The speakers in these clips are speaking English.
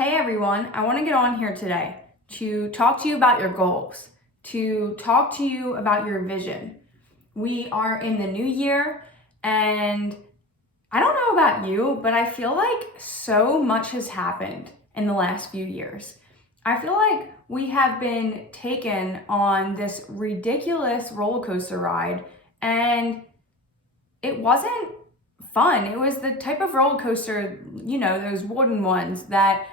Hey everyone, I want to get on here today to talk to you about your goals, to talk to you about your vision. We are in the new year, and I don't know about you, but I feel like so much has happened in the last few years. I feel like we have been taken on this ridiculous roller coaster ride, and it wasn't fun. It was the type of roller coaster, those wooden ones that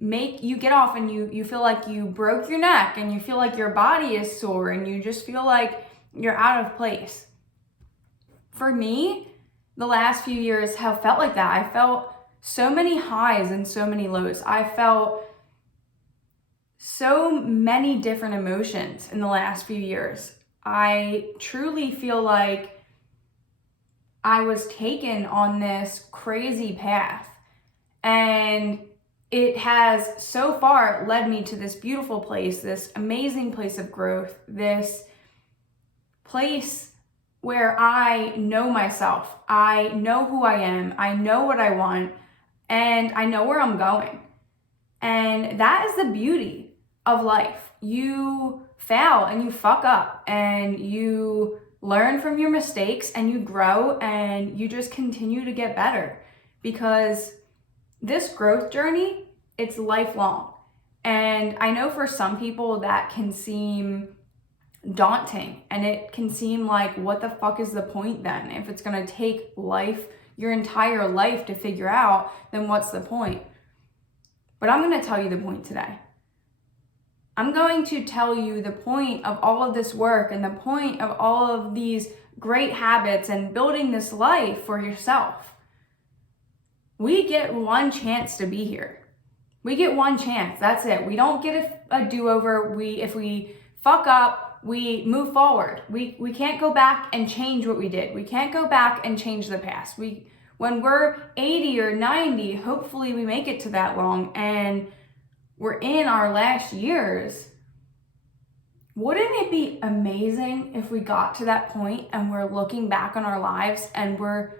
make you get off and you feel like you broke your neck and you feel like your body is sore and you just feel like you're out of place. For me, the last few years have felt like that. I felt so many highs and so many lows. I felt so many different emotions in the last few years. I truly feel like I was taken on this crazy path, and it has so far led me to this beautiful place, this amazing place of growth, this place where I know myself, I know who I am, I know what I want, and I know where I'm going. And that is the beauty of life. You fail and you fuck up and you learn from your mistakes and you grow and you just continue to get better, because this growth journey, it's lifelong. And I know for some people that can seem daunting, and it can seem like, what the fuck is the point then? If it's gonna take your entire life to figure out, then what's the point? But I'm gonna tell you the point today. I'm going to tell you the point of all of this work and the point of all of these great habits and building this life for yourself. We get one chance to be here. We get one chance. That's it. We don't get a do-over. If we fuck up, we move forward. We can't go back and change what we did. We can't go back and change the past. When we're 80 or 90, hopefully we make it to that long and we're in our last years. Wouldn't it be amazing if we got to that point and we're looking back on our lives and we're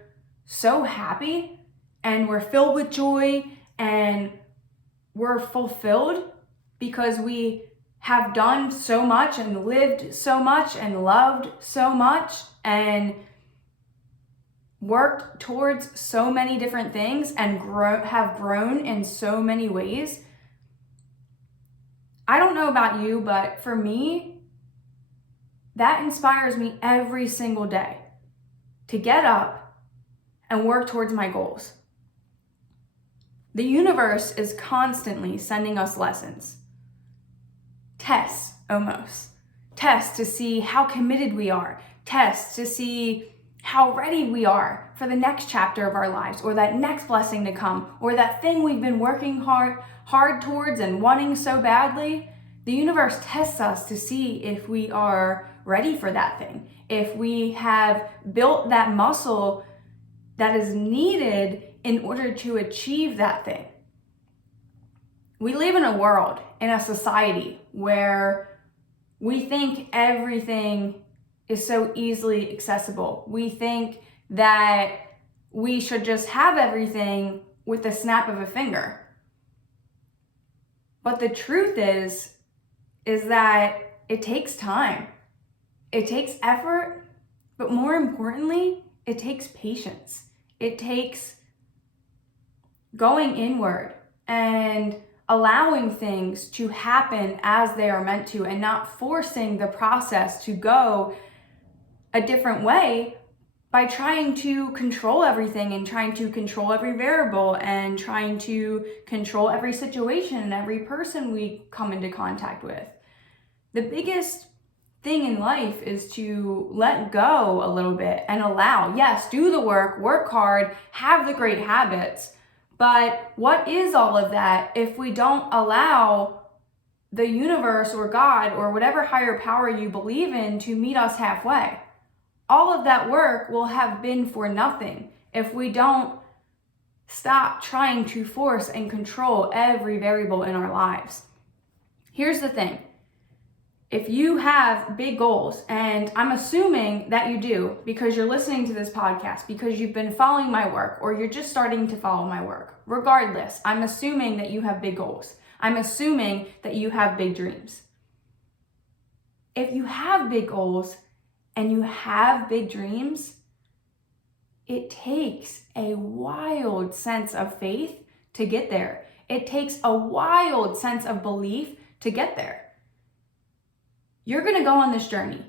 so happy and we're filled with joy and we're fulfilled because we have done so much and lived so much and loved so much and worked towards so many different things and have grown in so many ways? I don't know about you, but for me, that inspires me every single day to get up and work towards my goals. The universe is constantly sending us lessons. Tests, almost. Tests to see how committed we are. Tests to see how ready we are for the next chapter of our lives, or that next blessing to come, or that thing we've been working hard towards and wanting so badly. The universe tests us to see if we are ready for that thing, if we have built that muscle that is needed in order to achieve that thing. We live in a world, in a society where we think everything is so easily accessible. We think that we should just have everything with the snap of a finger. But the truth is that it takes time. It takes effort, but more importantly, it takes patience. It takes going inward and allowing things to happen as they are meant to, and not forcing the process to go a different way by trying to control everything and trying to control every variable and trying to control every situation and every person we come into contact with. The biggest thing in life is to let go a little bit and allow. Yes, do the work hard, have the great habits, but what is all of that if we don't allow the universe or God or whatever higher power you believe in to meet us halfway? All of that work will have been for nothing if we don't stop trying to force and control every variable in our lives. Here's the thing. if you have big goals, and I'm assuming that you do because you're listening to this podcast, because you've been following my work, or you're just starting to follow my work, regardless, I'm assuming that you have big goals. I'm assuming that you have big dreams. If you have big goals and you have big dreams, it takes a wild sense of faith to get there. It takes a wild sense of belief to get there. You're going to go on this journey,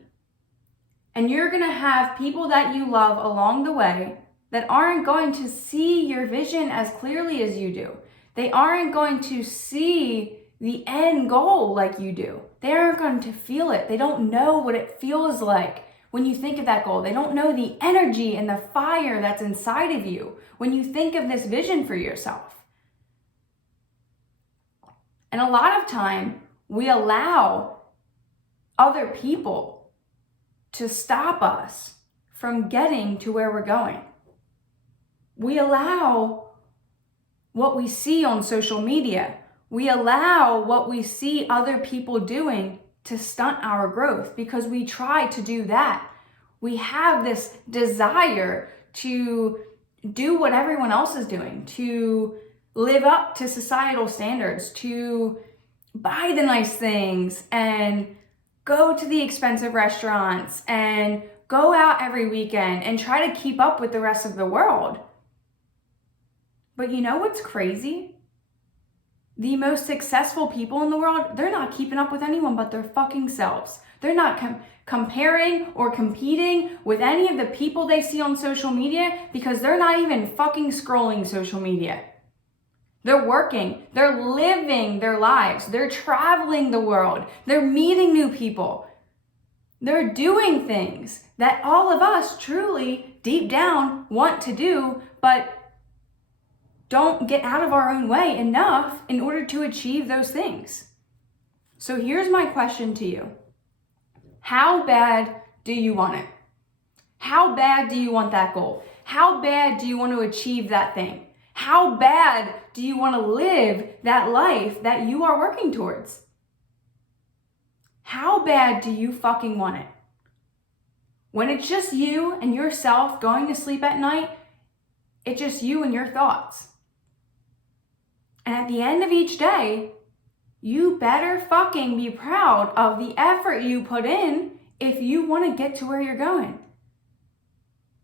and you're going to have people that you love along the way that aren't going to see your vision as clearly as you do. They aren't going to see the end goal like you do. They aren't going to feel it. They don't know what it feels like when you think of that goal. They don't know the energy and the fire that's inside of you when you think of this vision for yourself. And a lot of time, we allow other people to stop us from getting to where we're going. We allow what we see on social media. We allow what we see other people doing to stunt our growth because we try to do that. We have this desire to do what everyone else is doing, to live up to societal standards, to buy the nice things and go to the expensive restaurants and go out every weekend and try to keep up with the rest of the world. But you know what's crazy? The most successful people in the world, they're not keeping up with anyone but their fucking selves. They're not comparing or competing with any of the people they see on social media because they're not even fucking scrolling social media. They're working, they're living their lives, they're traveling the world, they're meeting new people. They're doing things that all of us truly, deep down, want to do, but don't get out of our own way enough in order to achieve those things. So here's my question to you. How bad do you want it? How bad do you want that goal? How bad do you want to achieve that thing? How bad do you want to live that life that you are working towards? How bad do you fucking want it? When it's just you and yourself going to sleep at night, it's just you and your thoughts. And at the end of each day, you better fucking be proud of the effort you put in if you want to get to where you're going.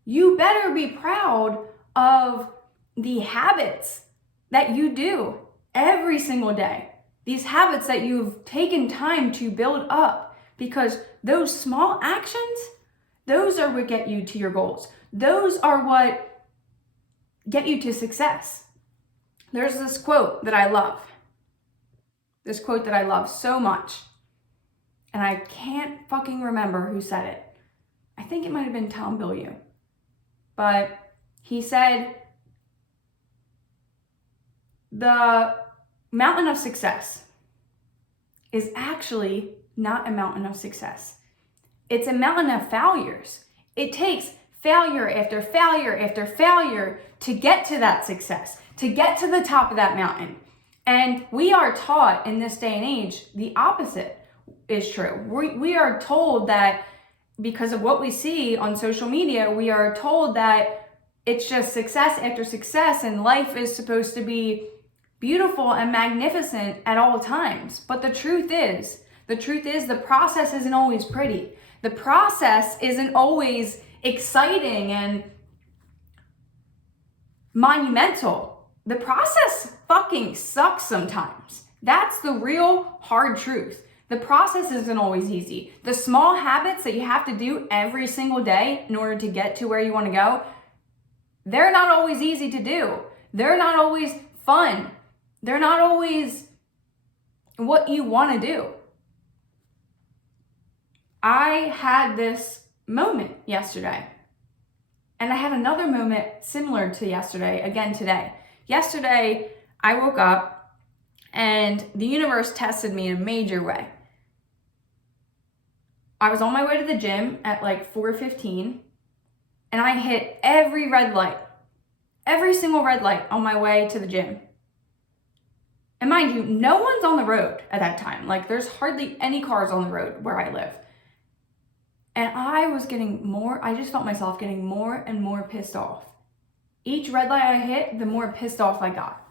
You better be proud of the habits that you do every single day. These habits that you've taken time to build up, because those small actions, those are what get you to your goals. Those are what get you to success. There's this quote that I love. This quote that I love so much. And I can't fucking remember who said it. I think it might have been Tom Bilyeu. But he said, the mountain of success is actually not a mountain of success. It's a mountain of failures. It takes failure after failure after failure to get to that success, to get to the top of that mountain. And we are taught in this day and age, the opposite is true. We are told that because of what we see on social media, we are told that it's just success after success and life is supposed to be beautiful and magnificent at all times. But the truth is the process isn't always pretty. The process isn't always exciting and monumental. The process fucking sucks sometimes. That's the real hard truth. The process isn't always easy. The small habits that you have to do every single day in order to get to where you want to go, they're not always easy to do. They're not always fun. They're not always what you want to do. I had this moment yesterday, and I had another moment similar to yesterday again today. Yesterday, I woke up and the universe tested me in a major way. I was on my way to the gym at like 4:15, and I hit every red light, every single red light on my way to the gym. And mind you, no one's on the road at that time. Like, there's hardly any cars on the road where I live. And I just felt myself getting more and more pissed off. Each red light I hit, the more pissed off I got.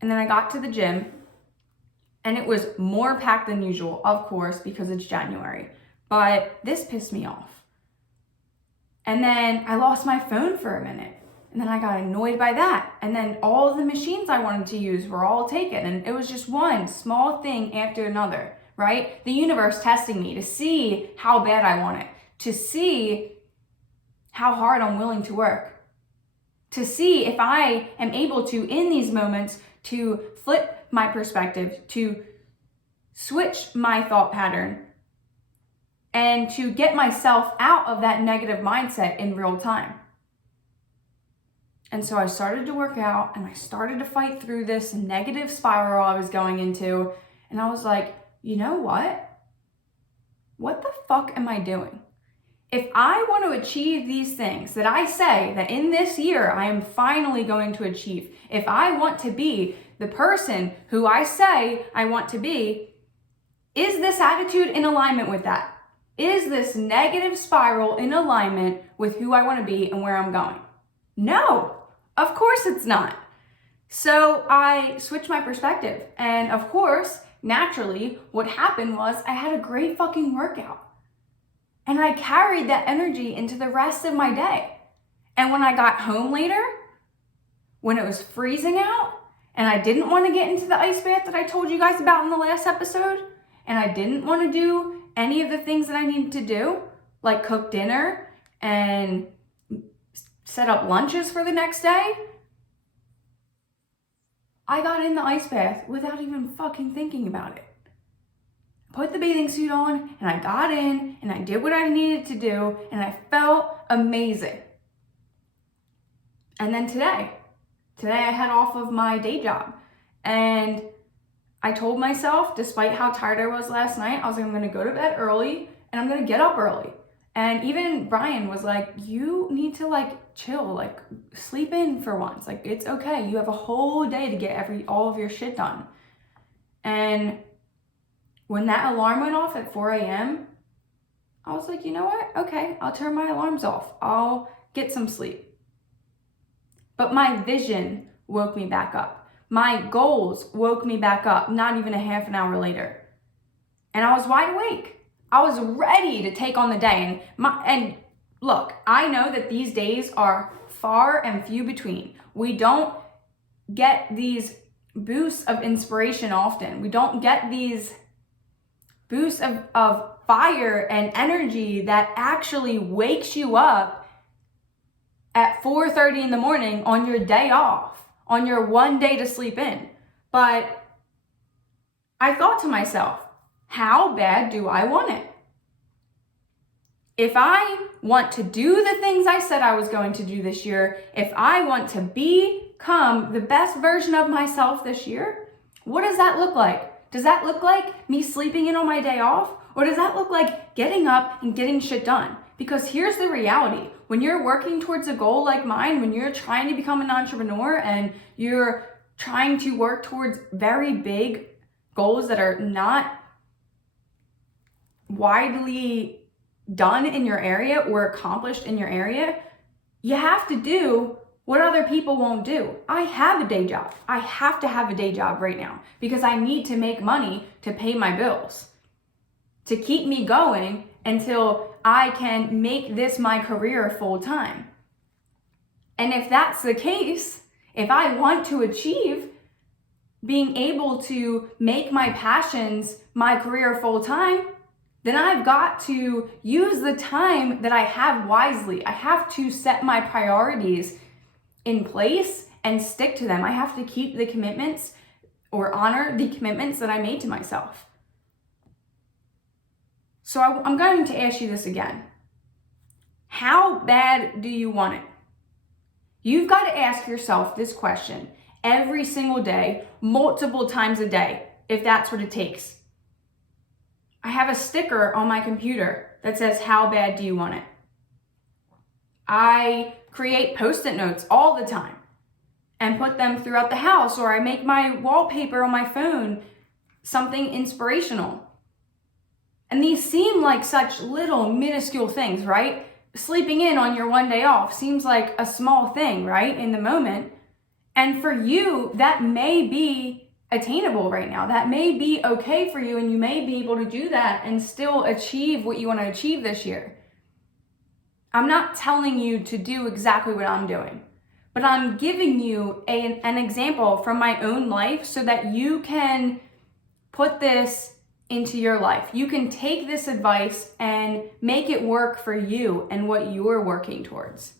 And then I got to the gym, and it was more packed than usual, of course, because it's January. But this pissed me off. And then I lost my phone for a minute. And then I got annoyed by that. And then all of the machines I wanted to use were all taken. And it was just one small thing after another, right? The universe testing me to see how bad I want it, to see how hard I'm willing to work, to see if I am able to, in these moments, to flip my perspective, to switch my thought pattern, and to get myself out of that negative mindset in real time. And so I started to work out, and I started to fight through this negative spiral I was going into. And I was like, you know what? What the fuck am I doing? If I want to achieve these things that I say that in this year I am finally going to achieve, if I want to be the person who I say I want to be, is this attitude in alignment with that? Is this negative spiral in alignment with who I want to be and where I'm going? No, of course it's not. So I switched my perspective. And of course, naturally, what happened was I had a great fucking workout. And I carried that energy into the rest of my day. And when I got home later, when it was freezing out, and I didn't want to get into the ice bath that I told you guys about in the last episode, and I didn't want to do any of the things that I needed to do, like cook dinner and set up lunches for the next day, I got in the ice bath without even fucking thinking about it. Put the bathing suit on, and I got in, and I did what I needed to do, and I felt amazing. And then today I had off of my day job, and I told myself, despite how tired I was last night, I was like, I'm gonna go to bed early, and I'm gonna get up early. And even Brian was like, you need to like chill, like sleep in for once. Like, it's okay. You have a whole day to get all of your shit done. And when that alarm went off at 4 a.m., I was like, you know what? Okay, I'll turn my alarms off. I'll get some sleep. But my vision woke me back up. My goals woke me back up, not even a half an hour later. And I was wide awake. I was ready to take on the day. And look, I know that these days are far and few between. We don't get these boosts of inspiration often. We don't get these boosts of fire and energy that actually wakes you up at 4:30 in the morning on your day off, on your one day to sleep in. But I thought to myself, how bad do I want it? If I want to do the things I said I was going to do this year, if I want to become the best version of myself this year, what does that look like? Does that look like me sleeping in on my day off? Or does that look like getting up and getting shit done? Because here's the reality. When you're working towards a goal like mine, when you're trying to become an entrepreneur and you're trying to work towards very big goals that are not widely done in your area or accomplished in your area, you have to do what other people won't do. I have a day job. I have to have a day job right now because I need to make money to pay my bills, to keep me going until I can make this my career full time. And if that's the case, if I want to achieve being able to make my passions my career full time, then I've got to use the time that I have wisely. I have to set my priorities in place and stick to them. I have to keep the commitments or honor the commitments that I made to myself. So I'm going to ask you this again. How bad do you want it? You've got to ask yourself this question every single day, multiple times a day, if that's what it takes. I have a sticker on my computer that says, how bad do you want it? I create Post-it notes all the time. and put them throughout the house, or I make my wallpaper on my phone something inspirational. And these seem like such little minuscule things, right? Sleeping in on your one day off seems like a small thing, right? In the moment. And for you, that may be attainable right now. That may be okay for you, and you may be able to do that and still achieve what you want to achieve this year. I'm not telling you to do exactly what I'm doing, but I'm giving you an example from my own life so that you can put this into your life. You can take this advice and make it work for you and what you're working towards.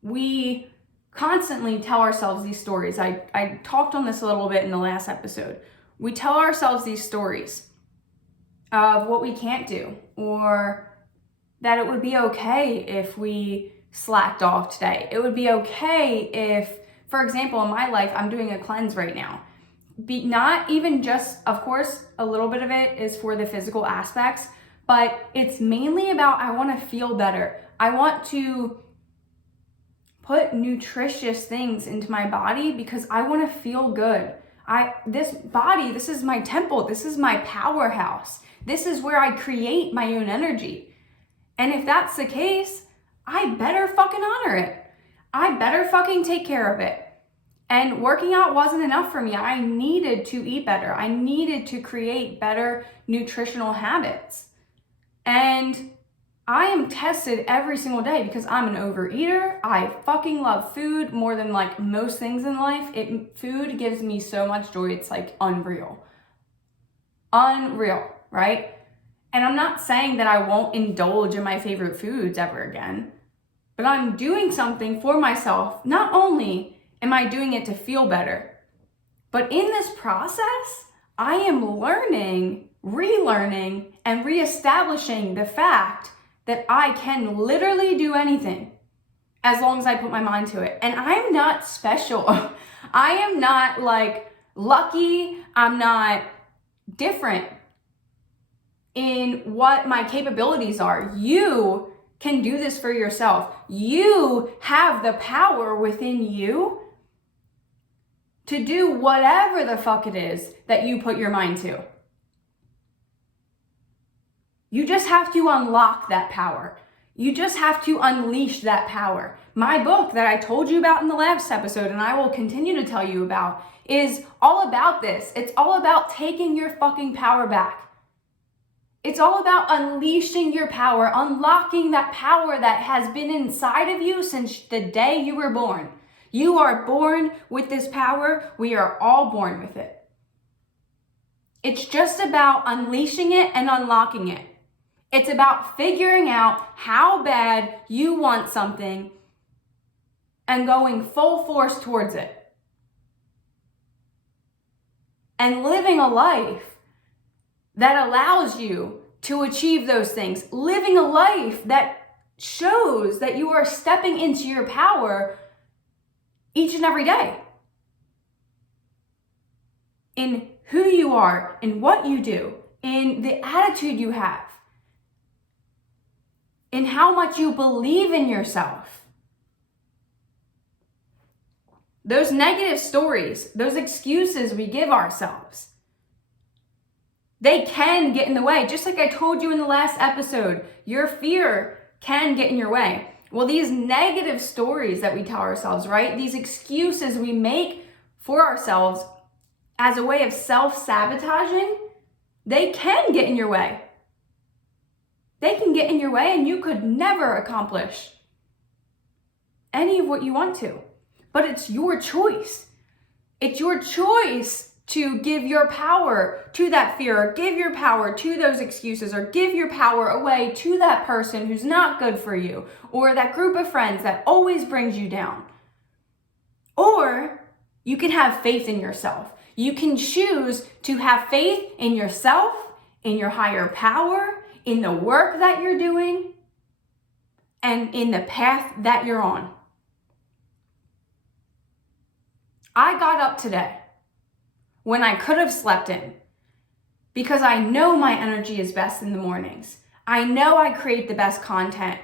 We constantly tell ourselves these stories. I talked on this a little bit in the last episode. We tell ourselves these stories of what we can't do, or that it would be okay if we slacked off today. It would be okay if, for example, in my life, I'm doing a cleanse right now. Not even just, of course, a little bit of it is for the physical aspects, but it's mainly about I want to feel better. I want to put nutritious things into my body because I want to feel good. This body, this is my temple. This is my powerhouse. This is where I create my own energy. And if that's the case, I better fucking honor it. I better fucking take care of it. And working out wasn't enough for me. I needed to eat better. I needed to create better nutritional habits. And I am tested every single day because I'm an overeater. I fucking love food more than like most things in life. Food gives me so much joy. It's like unreal. Unreal, right? And I'm not saying that I won't indulge in my favorite foods ever again, but I'm doing something for myself. Not only am I doing it to feel better, but in this process, I am learning, relearning, and reestablishing the fact that I can literally do anything as long as I put my mind to it. And I'm not special. I am not like lucky. I'm not different in what my capabilities are. You can do this for yourself. You have the power within you to do whatever the fuck it is that you put your mind to. You just have to unlock that power. You just have to unleash that power. My book that I told you about in the last episode, and I will continue to tell you about, is all about this. It's all about taking your fucking power back. It's all about unleashing your power, unlocking that power that has been inside of you since the day you were born. You are born with this power. We are all born with it. It's just about unleashing it and unlocking it. It's about figuring out how bad you want something and going full force towards it. And living a life that allows you to achieve those things. Living a life that shows that you are stepping into your power each and every day. In who you are, in what you do, in the attitude you have, in how much you believe in yourself. Those negative stories, those excuses we give ourselves, they can get in the way. Just like I told you in the last episode, your fear can get in your way. Well, these negative stories that we tell ourselves, right? These excuses we make for ourselves as a way of self-sabotaging, they can get in your way. They can get in your way and you could never accomplish any of what you want to. But it's your choice. It's your choice to give your power to that fear, or give your power to those excuses, or give your power away to that person who's not good for you, or that group of friends that always brings you down. Or you can have faith in yourself. You can choose to have faith in yourself, in your higher power, in the work that you're doing, and in the path that you're on. I got up today when I could have slept in because I know my energy is best in the mornings. I know I create the best content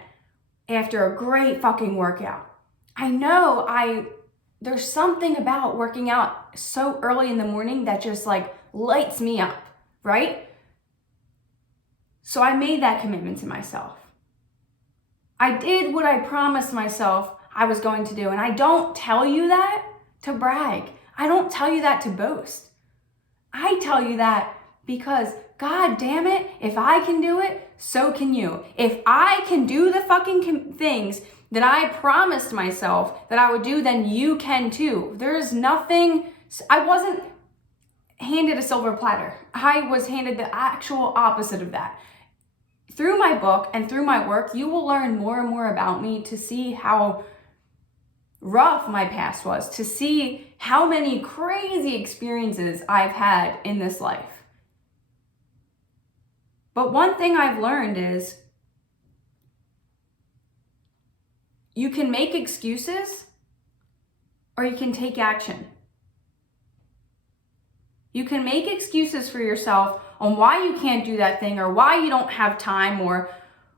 after a great fucking workout. I know I there's something about working out so early in the morning that just like lights me up, right? So I made that commitment to myself. I did what I promised myself I was going to do. And I don't tell you that to brag. I don't tell you that to boast. I tell you that because, God damn it, if I can do it, so can you. If I can do the fucking things that I promised myself that I would do, then you can too. There's nothing, I wasn't handed a silver platter. I was handed the actual opposite of that. Through my book and through my work, you will learn more and more about me to see how rough my past was, to see how many crazy experiences I've had in this life. But one thing I've learned is you can make excuses or you can take action. You can make excuses for yourself on why you can't do that thing or why you don't have time or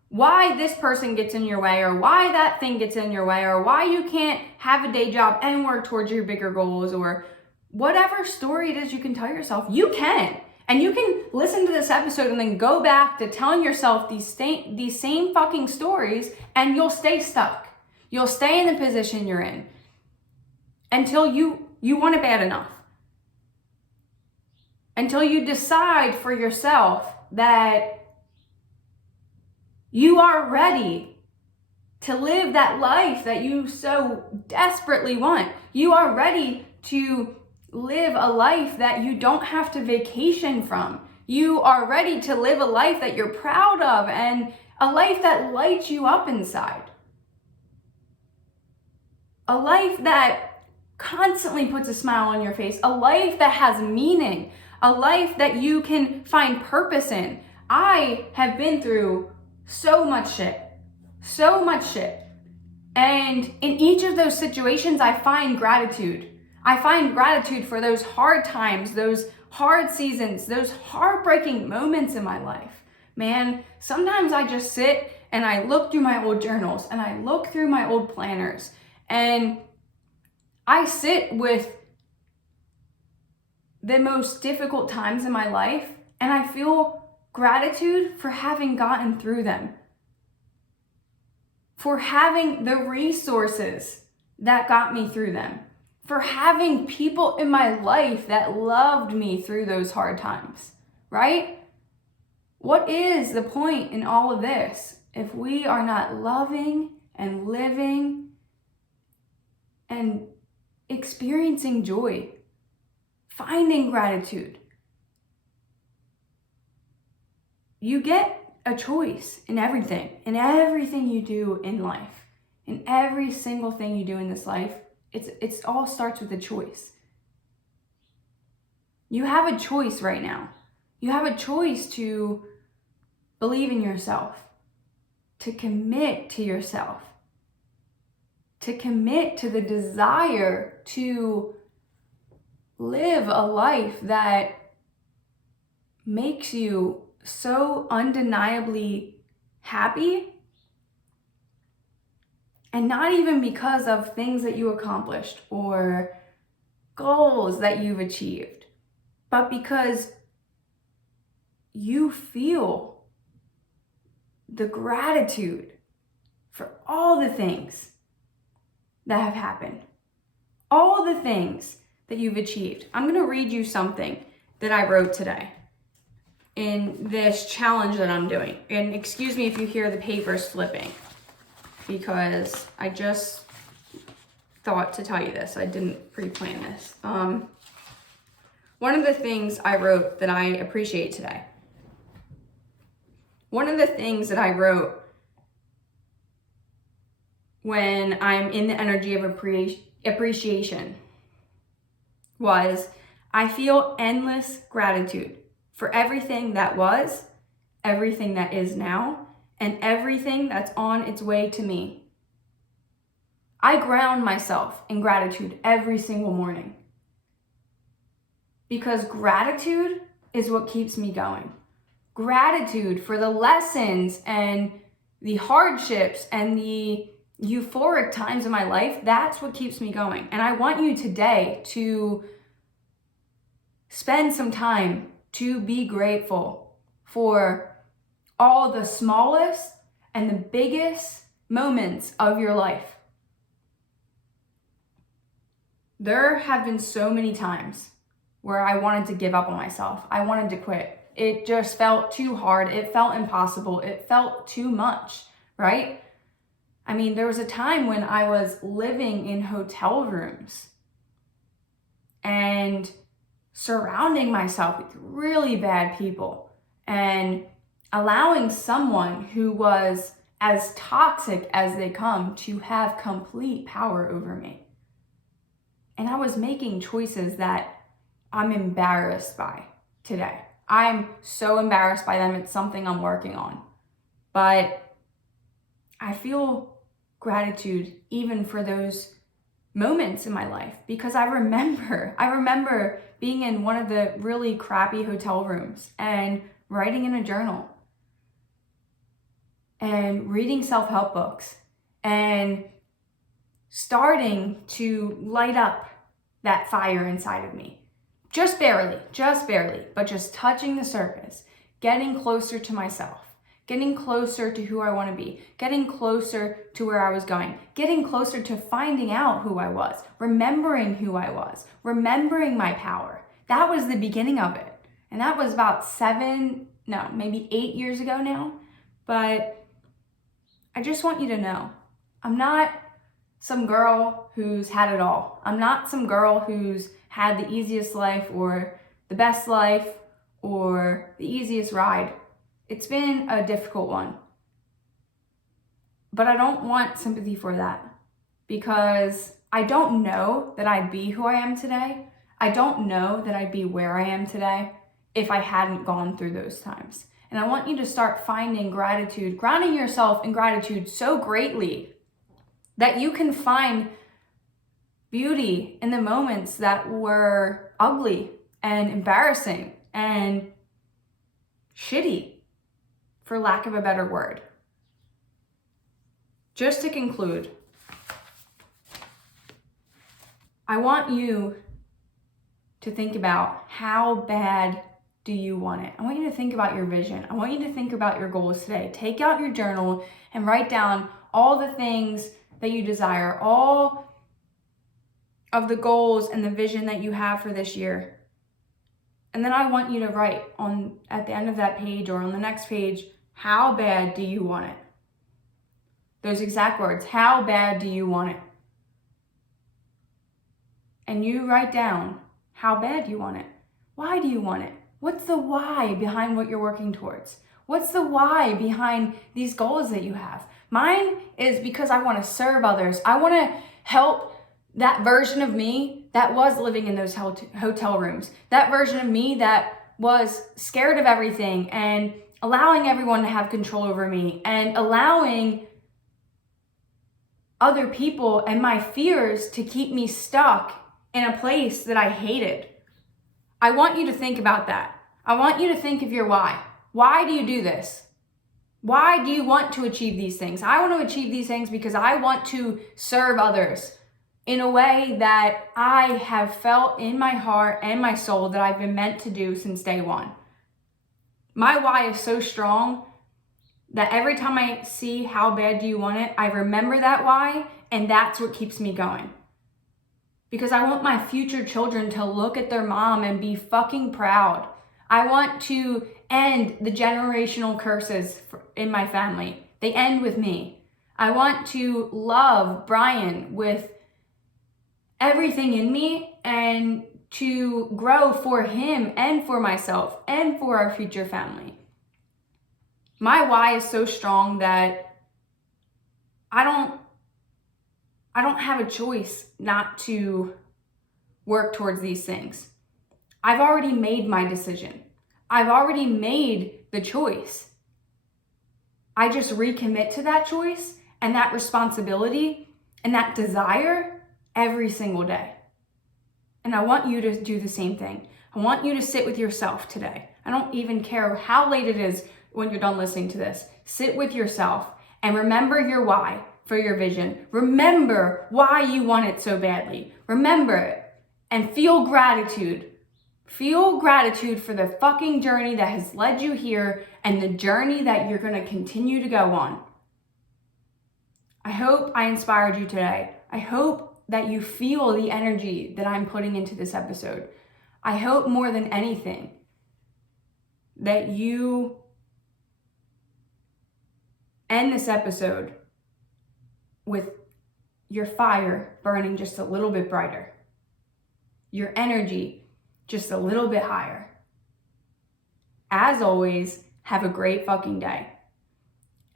why this person gets in your way or why that thing gets in your way or why you can't have a day job and work towards your bigger goals or whatever story it is you can tell yourself. You can. And you can listen to this episode and then go back to telling yourself these same fucking stories and you'll stay stuck. You'll stay in the position you're in until you want it bad enough. Until you decide for yourself that you are ready to live that life that you so desperately want. You are ready to live a life that you don't have to vacation from. You are ready to live a life that you're proud of and a life that lights you up inside. A life that constantly puts a smile on your face. A life that has meaning. A life that you can find purpose in. I have been through so much shit. And in each of those situations, I find gratitude. I find gratitude for those hard times, those hard seasons, those heartbreaking moments in my life. Man, sometimes I just sit and I look through my old journals and I look through my old planners and I sit with the most difficult times in my life and I feel gratitude for having gotten through them. For having the resources that got me through them. For having people in my life that loved me through those hard times, right? What is the point in all of this if we are not loving and living and experiencing joy, finding gratitude? You get a choice in everything you do in life, in every single thing you do in this life. It's all starts with a choice. You have a choice right now. You have a choice to believe in yourself, to commit to yourself, to commit to the desire to live a life that makes you so undeniably happy. And not even because of things that you accomplished or goals that you've achieved, but because you feel the gratitude for all the things that have happened, all the things that you've achieved. I'm going to read you something that I wrote today in this challenge that I'm doing. And excuse me if you hear the papers flipping, because I just thought to tell you this. I didn't pre-plan this. One of the things I wrote that I appreciate today, one of the things that I wrote when I'm in the energy of appreciation was, I feel endless gratitude for everything that was, everything that is now, and everything that's on its way to me. I ground myself in gratitude every single morning because gratitude is what keeps me going. Gratitude for the lessons and the hardships and the euphoric times in my life, that's what keeps me going. And I want you today to spend some time to be grateful for all the smallest and the biggest moments of your life. There have been so many times where I wanted to give up on myself. I wanted to quit. It just felt too hard. It felt impossible. It felt too much, right? I mean, there was a time when I was living in hotel rooms and surrounding myself with really bad people and allowing someone who was as toxic as they come to have complete power over me. And I was making choices that I'm embarrassed by today. I'm so embarrassed by them. It's something I'm working on. But I feel gratitude even for those moments in my life, because I remember being in one of the really crappy hotel rooms and writing in a journal and reading self-help books and starting to light up that fire inside of me. Just barely, but just touching the surface, getting closer to myself, getting closer to who I want to be, getting closer to where I was going, getting closer to finding out who I was, remembering who I was, remembering my power. That was the beginning of it. And that was about 8 years ago now. But I just want you to know, I'm not some girl who's had it all. I'm not some girl who's had the easiest life or the best life or the easiest ride. It's been a difficult one. But I don't want sympathy for that, because I don't know that I'd be who I am today. I don't know that I'd be where I am today if I hadn't gone through those times. And I want you to start finding gratitude, grounding yourself in gratitude so greatly that you can find beauty in the moments that were ugly and embarrassing and shitty, for lack of a better word. Just to conclude, I want you to think about how bad do you want it. I want you to think about your vision. I want you to think about your goals today. Take out your journal and write down all the things that you desire, all of the goals and the vision that you have for this year. And then I want you to write at the end of that page or on the next page, how bad do you want it? Those exact words, how bad do you want it? And you write down how bad you want it. Why do you want it? What's the why behind what you're working towards? What's the why behind these goals that you have? Mine is because I want to serve others. I want to help that version of me that was living in those hotel rooms. That version of me that was scared of everything and allowing everyone to have control over me and allowing other people and my fears to keep me stuck in a place that I hated. I want you to think about that. I want you to think of your why. Why do you do this? Why do you want to achieve these things? I want to achieve these things because I want to serve others in a way that I have felt in my heart and my soul that I've been meant to do since day one. My why is so strong that every time I see how bad do you want it, I remember that why, and that's what keeps me going. Because I want my future children to look at their mom and be fucking proud. I want to end the generational curses in my family. They end with me. I want to love Brian with everything in me and to grow for him and for myself and for our future family. My why is so strong that I don't have a choice not to work towards these things. I've already made my decision. I've already made the choice. I just recommit to that choice and that responsibility and that desire every single day. And I want you to do the same thing. I want you to sit with yourself today. I don't even care how late it is when you're done listening to this. Sit with yourself and remember your why. for your vision. Remember why you want it so badly. Remember it and feel gratitude. Feel gratitude for the fucking journey that has led you here and the journey that you're going to continue to go on. I hope I inspired you today. I hope that you feel the energy that I'm putting into this episode. I hope more than anything that you end this episode with your fire burning just a little bit brighter, your energy just a little bit higher. As always, have a great fucking day.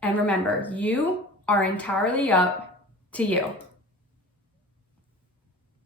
And remember, you are entirely up to you.